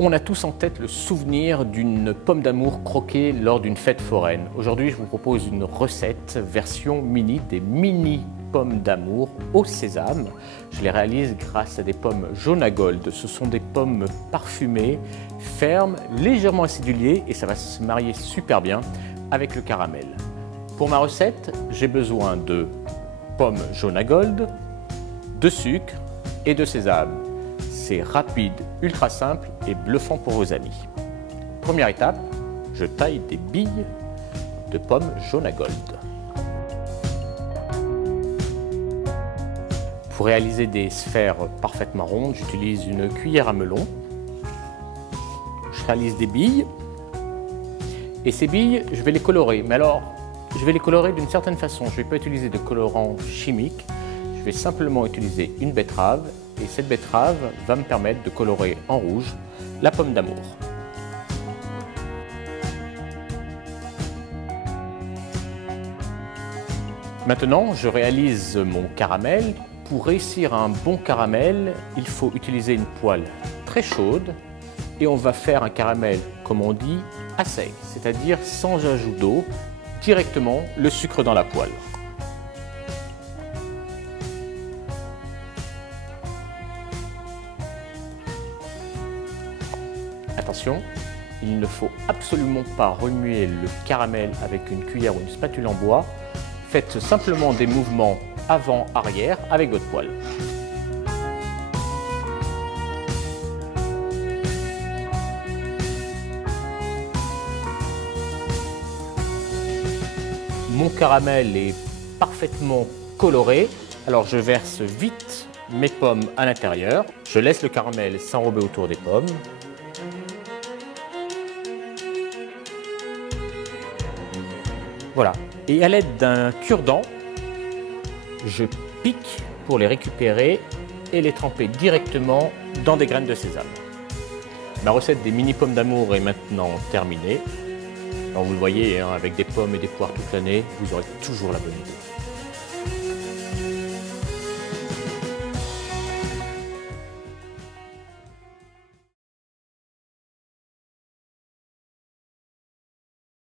On a tous en tête le souvenir d'une pomme d'amour croquée lors d'une fête foraine. Aujourd'hui, je vous propose une recette version mini des mini pommes d'amour au sésame. Je les réalise grâce à des pommes jaune à gold. Ce sont des pommes parfumées, fermes, légèrement acidulées et ça va se marier super bien avec le caramel. Pour ma recette, j'ai besoin de pommes jaune à gold, de sucre et de sésame. C'est rapide, ultra simple et bluffant pour vos amis. Première étape, je taille des billes de pommes jaune à gold. Pour réaliser des sphères parfaitement rondes, j'utilise une cuillère à melon. Je réalise des billes et ces billes, je vais les colorer. Mais alors, je vais les colorer d'une certaine façon. Je ne vais pas utiliser de colorant chimique. Je vais simplement utiliser une betterave et cette betterave va me permettre de colorer en rouge la pomme d'amour. Maintenant, je réalise mon caramel. Pour réussir un bon caramel, il faut utiliser une poêle très chaude et on va faire un caramel, comme on dit, à sec, c'est-à-dire sans ajout d'eau, directement le sucre dans la poêle. Attention, il ne faut absolument pas remuer le caramel avec une cuillère ou une spatule en bois. Faites simplement des mouvements avant-arrière avec votre poêle. Mon caramel est parfaitement coloré, alors je verse vite mes pommes à l'intérieur. Je laisse le caramel s'enrober autour des pommes. Voilà, et à l'aide d'un cure-dent, je pique pour les récupérer et les tremper directement dans des graines de sésame. Ma recette des mini pommes d'amour est maintenant terminée. Alors vous le voyez, avec des pommes et des poires toute l'année, vous aurez toujours la bonne idée.